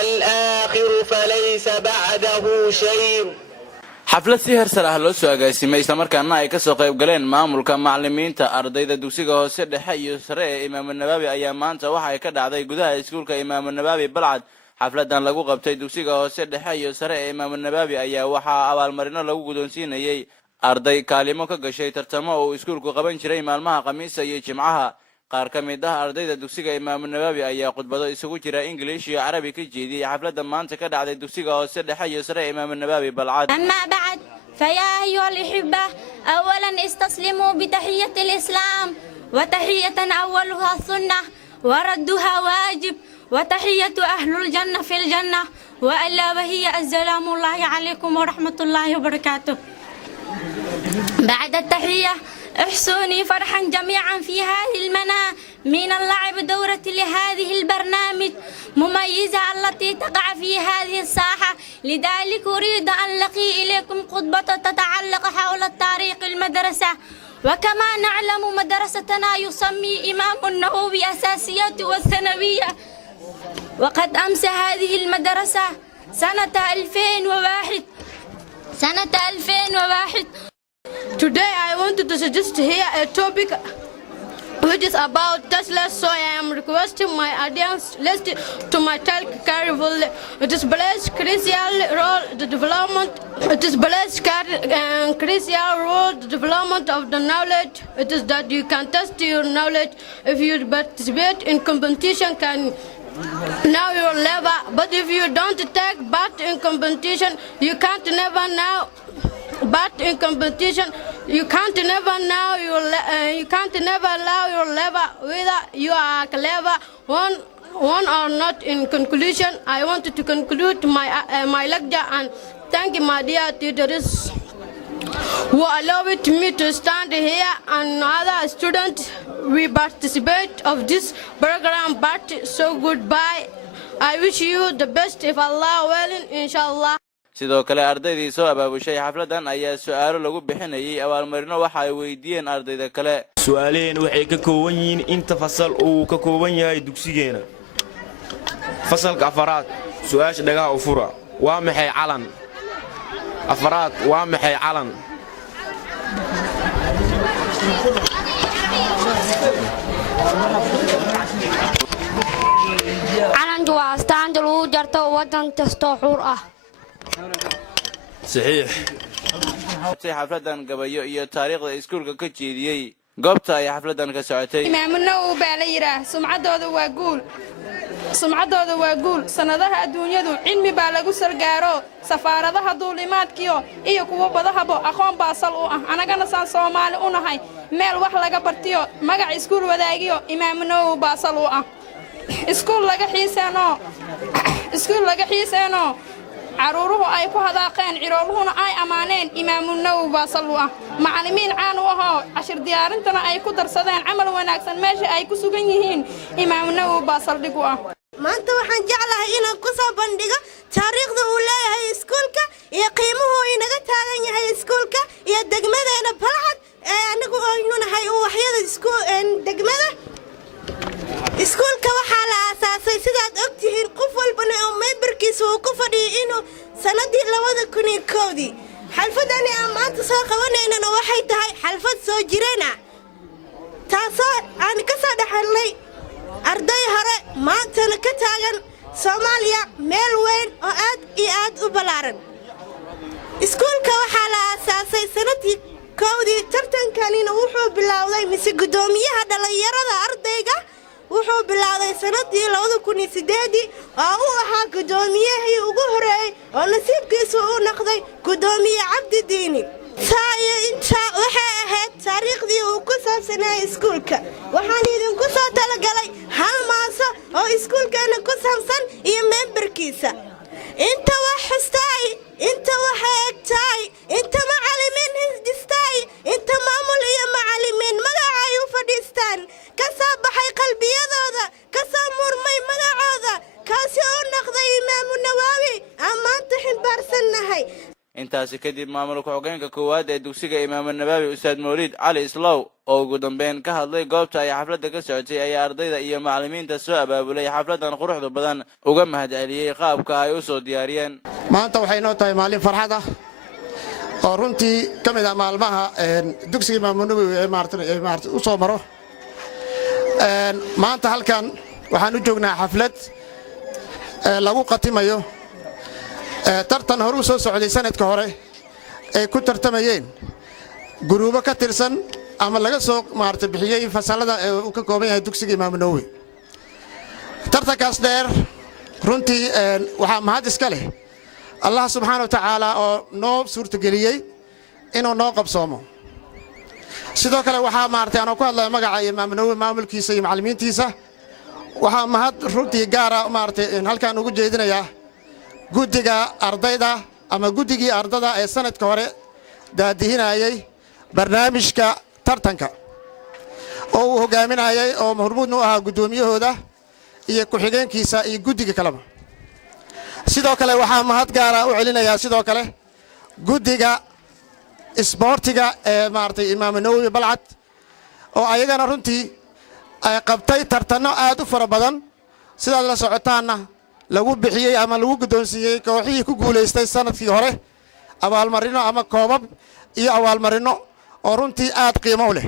الآخر فليس بعده شيء. xaflad si heer sare ah loo soo agaasimay isla markaana ay ka soo qayb galeen maamulka macallimiinta ardayda dugsiga hoose dhexe iyo sare ee Imaam Nawawi ayaa maanta waxa ay ka dhacday gudaha iskuulka Imaam Nawawi Balcad. xafladan lagu qabtay dugsiga hoose dhexe iyo sare ee Imaam Nawawi ayaa waxa abaalmarino lagu guddoonsiinayay arday kaalimo ka gashay tartamo oo iskuulku qaban jiray maalmaha Khamiista iyo Jimcaha. qaar ka mid ah ardayda dugsiga Imaam Nawawi ayaa khudbado isugu jira English iyo Carabi ka jeediyay xafladda maanta ka dhacday dugsiga hoose dhexe iyo sare ee Imaam Nawawi Balcad. أما بعد فيا أيها الأحبة أولا استسلموا بتحية الإسلام وتحية أولها سنة وردها واجب وتحية أهل الجنة في الجنة وألا وهي السلام الله عليكم ورحمة الله وبركاته. بعد التحية احسوني فرحا جميعا في هذه المنى من اللعب دورة لهذه البرنامج مميزة التي تقع في هذه الساحة. لذلك أريد أن لقي إليكم خطبة تتعلق حول التاريخ المدرسة. وكما نعلم مدرستنا يسمي إمام النووي أساسيات والثانوية وقد أمس هذه المدرسة سنة 2001. Today I wanted to suggest here a topic which is about touchless, so I am requesting my audience listen to my talk carefully. It is plays crucial role the development. It is plays crucial role the development of the knowledge. It is that you can test your knowledge if you participate in competition can know your level. But if you don't take part in competition, you can't never know. But in competition, you can't never know you can't never allow your level whether you are clever one or not. In conclusion, I wanted to conclude my lecture and thank my dear tutors who allowed me to stand here and other students we participate of this program. But so goodbye. I wish you the best if Allah willing, inshallah. sidoo kale ardaydii soo abaabushay xafladan ayaa su'aalo lagu bixinayay abaalmarino waxa ay weydiiyeen ardayda kale. su'aaleen waxay ka kooban yihiin inta fasal uu ka kooban yahay dugsigeena. fasalka afaraad su'aasha dhagaha u fura waa maxay calan? afaraad waa maxay calan? calanku waa astaanta lagu jarto waddan kasta xur ah. صحيح. xafladan gabayo iyo taariikhda iskuulka ka jeediyay goobta ay xafladan ka socotay. Imaam Nawawi baa la yiraahdaa sumcadooda waa guul sanadaha adduunyadu cilmi baa lagu sargaaro safaaradaha duulimaadkiyo iyo kuwa badahabo aqoon baasal u ah anagana saan Soomaali u nahay meel wax laga bartiyo magac iskuul wadaagiyo Imaam Nawawi baasal u ah iskuul laga xiiseeno caruuruhu ay ku hadaaqeen cirooluhuna ay amaaneen Imaam Nawawi baasal u ah macallimiin caan u ah cashir diyaarintana ay ku darsadeen amal wanaagsan meesha ay ku sugan yihiin Imaam Nawawi baasal dhigu ah. maanta waxaan jeclahay inaan ku soo bandhigo taariikhda uu leeyahay iskuulka iyo qiimaha uu inaga taagan yahay iskuulka iyo degmadeena Balcad anagu aynu nahay waxyada degmada iskuulka waxaa la aasaasay sidaad ogtihiin qof walbana oo memberkiisa uu ku fadhiyo inuu sanadii 2001 xalfadani aan maanta soo qabanayna waxay tahay xalfad soo jireen taasoo aan ka soo dhaxalnay arday hore maantana ka taagan Soomaaliya meel weyn oo aad iyo aad u balaaran. iskuulka waxaa la aasaasay sanadii 1 tartankanina wuxuu bilowday mise gudoomiyaha dhalinyarada ardayga wuxuu bilowday sanadii 2008 oo uu ahaa gudoomiyihii ugu horeeyay oo nasiibkiisu uu noqday gudoomiye Cabdi Diini. inta waxay ahayd taariikhdii uu ku saabsanaa iskuulka waxaan idinku soo talagalay hal maaso oo iskuulkana ku saabsan iyo memberkiisa inta wax xustay inta wax eegtay inta macallimiin hindistay inta maamul iyo macallimiin magacay u fadhiistaan ka soo baxay qalbiyadooda ka soo murmay magacooda kaasi oo noqday Imaam Nawawi amaanta ximbaarsannahay. intaasi kadib maamulka xogeenka koowaad ee dugsiga imaam nabaawi ustaad mawlid cali islow oo ugu dambeyn ka hadlay goobta ay xafladda ka socotay ayaa ardayda iyo macallimiinta soo abaabulay xafladan quruxda badan uga mahadceliyay qaabka ay u soo diyaariyeen. maanta waxay noo tahay maalin farxad ah oo runtii ka mid ah maalmaha dugsiga imaam nabaawi ee maartay u soo maro. maanta halkan waxaan u joognaa xaflad lagu qatimayo tartan hore u soo socday sanadka hore ay ku tartamayeen guruubo ka tirsan ama laga soo maartay bixiyay fasalada uu ka kooban yahay dugsiga imaam nabaawi. tartankaas dheer runtii waxaa mahad iska leh allah subxaanahu wa tacaala oo noo suurtageliyey inuu noo qabsoomo. sidoo kale waxaa maartay anoo ku hadlaya magaca imaam nabaawi maamulkiisa iyo macallimiintiisa waxaa mahad runtii gaara maartay halkaan ugu jeedinayaa guddiga ardayda ama guddigii ardada ee sanadka hore daadihinayay barnaamijka tartanka oo uu hogaaminayay oo hormuudna u ahaa guddoomiyahooda iyo ku-xigeenkiisa iyo guddiga kaleba. sidoo kale waxaa mahad gaara u celinayaa sidoo kale guddiga isboortiga ee maartay imaam nabaawi balcad oo ayagana runtii ay qabtay tartanno aad u fara badan sidaad la socotaanna lagu bixiyey ama lagu guddoonsiiyey kooxihii ku guulaystay sanadkii hore abaalmarino ama koobab iyo abaalmarino oo runtii aad qiimo u leh.